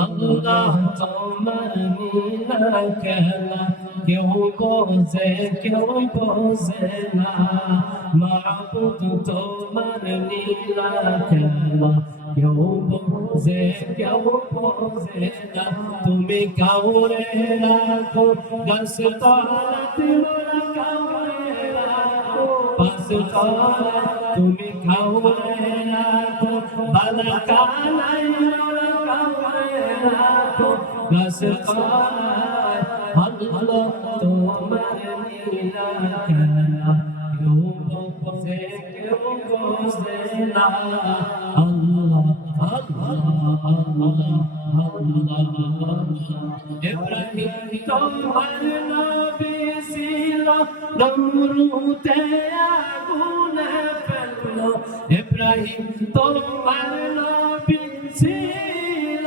আল্লাহ তোমার কেউ কেউ না মাবুদ তোমার নীলা খেলা কেউ কেউ বোঝে না তুমি কাউরে রাখো তলা তুমি কাউরে রাখো বালা কানাই কেউ বোঝে বোঝে না। ইব্রাহিম তোমার নবী ছিল নমরুতে আগুনে ফেলল ইব্রাহিম তোমার নবী ছিল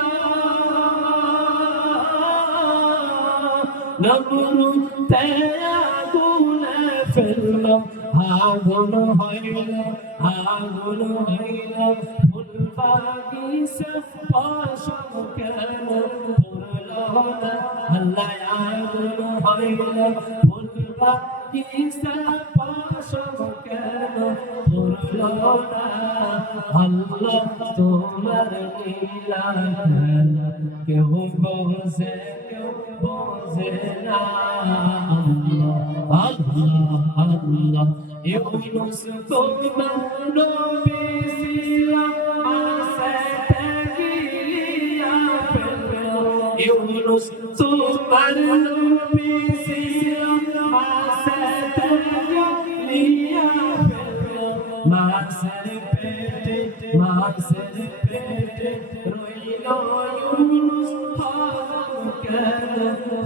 নমরুতে আগুনে ফেলল আগুন হইল আগুন হইল বাগিচা ফসল কেন পুরলো না? আল্লাহ আগুন হইল ফুল বাগিচা ফসল কেন পুরলো না? আল্লাহ তোমার লীলা খেলা কেউ বোঝে কেউ বোঝে না। আল্লাহ আল্লাহ আল্লাহ। ইউনুস তোমার নবী ছিল মাসে গিয়া ফেলল ইউনুস তোমার নবী ছিল মাসে গিয়া ফেলল মাসের পেটে মাসের পেটে রইল ইউনুস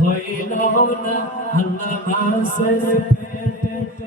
হইল না আল্লাহ মাসের পেটে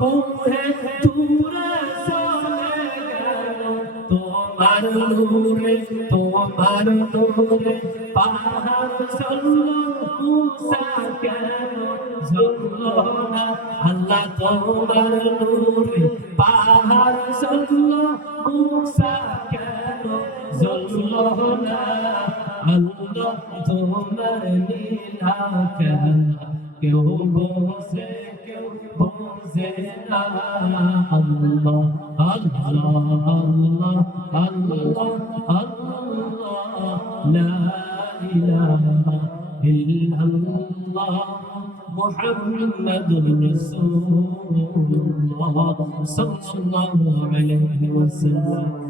কুহে তুরে চলে গেল। তোমার নূরে তোমার নূরে পাহাড় চলল মুসা কেন ঝুলল না? পাহাড় চলল তোমার নীলা খেলা কেউ বোঝে কেউ বোঝে না আল্লাহ আল্লাহ আল্লাহ আল্লাহ আল্লাহ লা ইলাহা ইল্লাল্লাহ محمد رسول الله صلى الله عليه وسلم